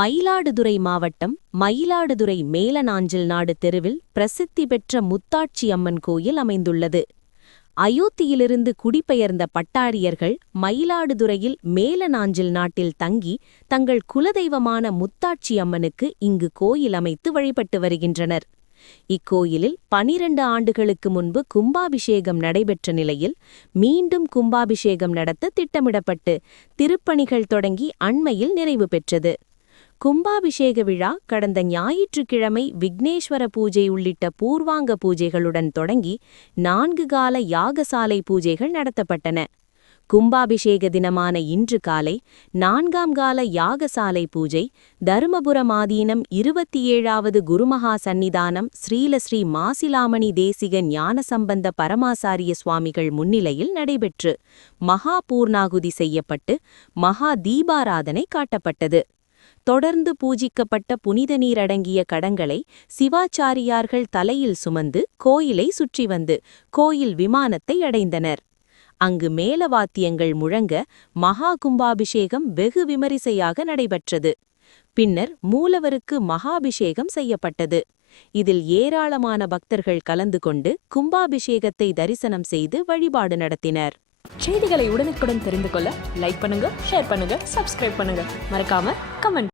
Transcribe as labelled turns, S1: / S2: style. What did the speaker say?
S1: மயிலாடுதுறை மாவட்டம் மயிலாடுதுறை மேலநாஞ்சில் நாடு தெருவில் பிரசித்தி பெற்ற முத்தாட்சி அம்மன் கோயில் அமைந்துள்ளது. அயோத்தியிலிருந்து குடிபெயர்ந்த பட்டாரியர்கள் மயிலாடுதுறையில் மேலநாஞ்சில் நாட்டில் தங்கி தங்கள் குலதெய்வமான முத்தாட்சி அம்மனுக்கு இங்கு கோயில் அமைத்து வழிபட்டு வருகின்றனர். இக்கோயிலில் பனிரண்டு ஆண்டுகளுக்கு முன்பு கும்பாபிஷேகம் நடைபெற்ற நிலையில் மீண்டும் கும்பாபிஷேகம் நடத்த திட்டமிடப்பட்டு திருப்பணிகள் தொடங்கி அண்மையில் நிறைவு பெற்றது. கும்பாபிஷேக விழா கடந்த ஞாயிற்றுக்கிழமை விக்னேஸ்வர பூஜை உள்ளிட்ட பூர்வாங்க பூஜைகளுடன் தொடங்கி நான்கு கால யாகசாலை பூஜைகள் நடத்தப்பட்டன. கும்பாபிஷேக தினமான இன்று காலை நான்காம் கால யாகசாலை பூஜை தருமபுரமாதீனம் இருபத்தி ஏழாவது குருமகா சந்நிதானம் ஸ்ரீலஸ்ரீ மாசிலாமணி தேசிக ஞானசம்பந்த பரமாசாரிய சுவாமிகள் முன்னிலையில் நடைபெற்று மகா பூர்ணாகுதி செய்யப்பட்டு மகா தீபாராதனை காட்டப்பட்டது. தொடர்ந்து பூஜிக்கப்பட்ட புனித நீரடங்கிய கடங்களை சிவாச்சாரியார்கள் தலையில் சுமந்து கோயிலை சுற்றி வந்து கோயில் விமானத்தை அடைந்தனர். அங்கு மேலவாத்தியங்கள் முழங்க மகா கும்பாபிஷேகம் வெகு விமரிசையாக நடைபெற்றது. பின்னர் மூலவருக்கு மகாபிஷேகம் செய்யப்பட்டது. இதில் ஏராளமான பக்தர்கள் கலந்து கொண்டு கும்பாபிஷேகத்தை தரிசனம் செய்து வழிபாடு நடத்தினர்.
S2: செய்திகளை உடனுக்குடன் தெரிந்து கொள்ள லைக் பண்ணுங்க ஷேர் பண்ணுங்க சப்ஸ்கிரைப் பண்ணுங்க. மறக்காம கமெண்ட்